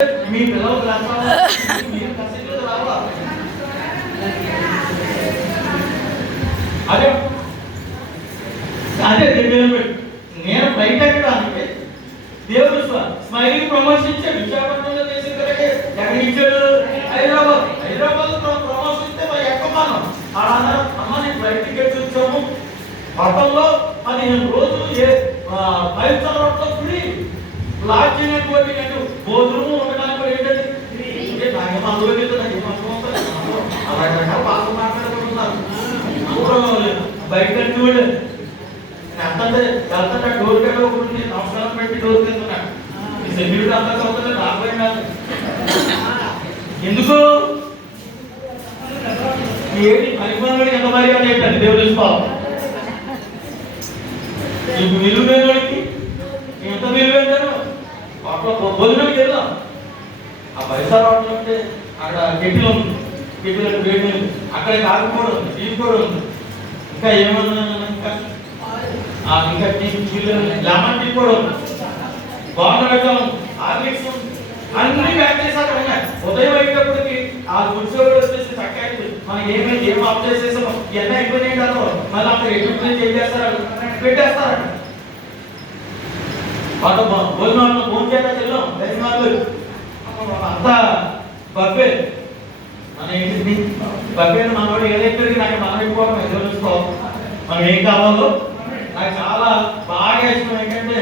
మీ పిల్లలు రావా అదే అదే నేను బయట ఎక్కడానికి దేవుడు స్మైల్ ప్రమోషన్ ఇచ్చాడు. విశాఖపట్నంలో చేసిన ఎక్కడికి ఇచ్చాడు? హైదరాబాద్ ప్రమోషన్ ఇస్తే మరి ఎక్కమానం అలా అమ్మ నేను ఫ్లైట్ టికెట్స్ ఇచ్చాము హోటల్లో 15 రోజులు 5 స్టార్ హోటల్ ఫ్రీ లాడ్జ్ అనేటువంటి భోజనము ఉండడానికి ఏంటంటే నాకేమో అందులో అలా రకాల బాగా మాట్లాడుకుంటున్నారు. బయట చూడు వెళ్తుంటే డోర్ కట్ట ఒకటి నమస్కారం పెట్టి డోర్ కింద సెక్యూరిటీ అంతా చదువుతుంది రాబోయే కాదు. ఎందుకు ఏది పరిమాణానికి ఎంత మర్యాద ఏంటండి దేవుడు చూసుకోవాలి. నీకు విలువైన వాడికి ఎంత విలువైంటారు భోజనానికి వెళ్దాం. ఆ పరిసర హోటల్ అంటే అక్కడ కెటిల్ ఉంది, కెటిల్ అంటే వేడి అక్కడ కాకపోవడం ఉంది, తీసుకోవడం ఉంది. ఇంకా ఏమన్నా ఇంకా లెమన్ టీ కూడా ఉంది, బాగుండటం హార్లిక్స్ అన్ని ప్యాక్ చేశారు. ఉదయం అయ్యేటప్పటికి ఆ గుడిసేవాడు వచ్చేసి చక్కగా మనకి ఏం ఆఫ్ చేసేసామో ఇవన్నీ అయిపోయినాయి కదా మళ్ళీ అక్కడ ఎక్విప్మెంట్ ఏం చేస్తారు పెట్టేస్తారట. భోజనంలో ఫోన్ చేత వెళ్ళాం దర్శనాలు అంతా బఫే మన ఏంటి బఫే మనవాడు ఏదైతే నాకు మనం ఎక్కువ ఎదురు చూసుకోవాలి. మనం ఏం కావాలో నాకు చాలా బాగా ఇష్టం ఏంటంటే